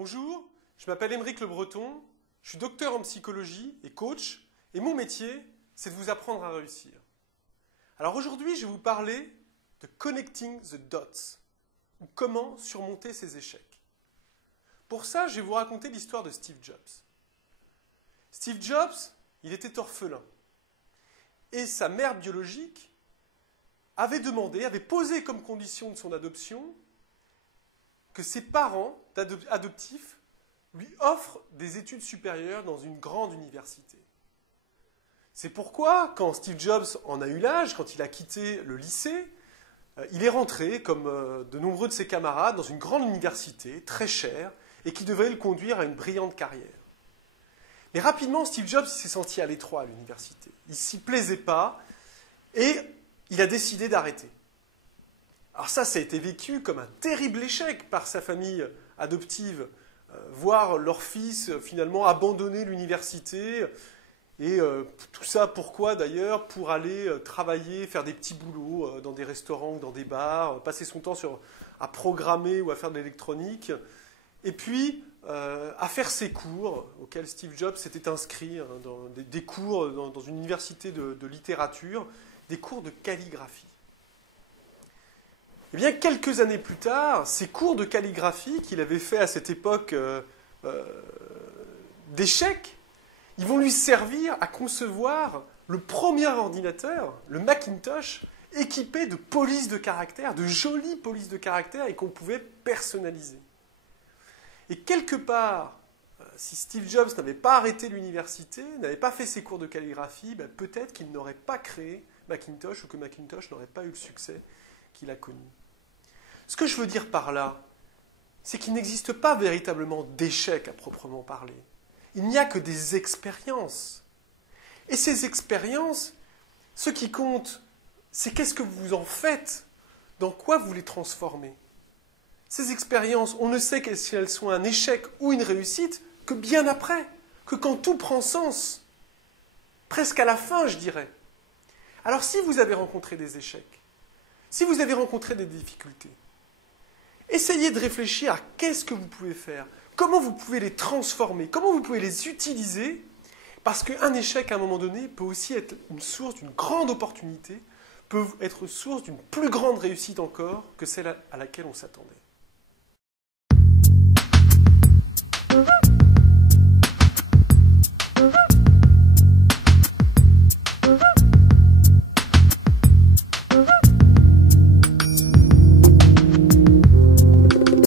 Bonjour, je m'appelle Aymeric Le Breton, je suis docteur en psychologie et coach, et mon métier, c'est de vous apprendre à réussir. Alors aujourd'hui, je vais vous parler de Connecting the Dots, ou comment surmonter ses échecs. Pour ça, je vais vous raconter l'histoire de Steve Jobs. Steve Jobs, il était orphelin, et sa mère biologique avait posé comme condition de son adoption que ses parents adoptifs lui offrent des études supérieures dans une grande université. C'est pourquoi, quand Steve Jobs en a eu l'âge, quand il a quitté le lycée, il est rentré, comme de nombreux de ses camarades, dans une grande université, très chère, et qui devait le conduire à une brillante carrière. Mais rapidement, Steve Jobs s'est senti à l'étroit à l'université. Il ne s'y plaisait pas, et il a décidé d'arrêter. Alors ça a été vécu comme un terrible échec par sa famille adoptive, voir leur fils finalement abandonner l'université, et tout ça pourquoi d'ailleurs? Pour aller travailler, faire des petits boulots dans des restaurants ou dans des bars, passer son temps à programmer ou à faire de l'électronique, et puis à faire ses cours auxquels Steve Jobs s'était inscrit, dans des cours dans une université de littérature, des cours de calligraphie. Eh bien, quelques années plus tard, ces cours de calligraphie qu'il avait fait à cette époque d'échec, ils vont lui servir à concevoir le premier ordinateur, le Macintosh, équipé de polices de caractère, de jolies polices de caractère, et qu'on pouvait personnaliser. Et quelque part, si Steve Jobs n'avait pas arrêté l'université, n'avait pas fait ses cours de calligraphie, peut-être qu'il n'aurait pas créé Macintosh, ou que Macintosh n'aurait pas eu le succès qu'il a connu. Ce que je veux dire par là, c'est qu'il n'existe pas véritablement d'échec à proprement parler. Il n'y a que des expériences. Et ces expériences, ce qui compte, c'est qu'est-ce que vous en faites, dans quoi vous les transformez. Ces expériences, on ne sait si elles sont un échec ou une réussite que bien après, que quand tout prend sens, presque à la fin, je dirais. Alors si vous avez rencontré des échecs, si vous avez rencontré des difficultés, essayez de réfléchir à qu'est-ce que vous pouvez faire, comment vous pouvez les transformer, comment vous pouvez les utiliser, parce qu'un échec à un moment donné peut aussi être une source d'une grande opportunité, peut être source d'une plus grande réussite encore que celle à laquelle on s'attendait.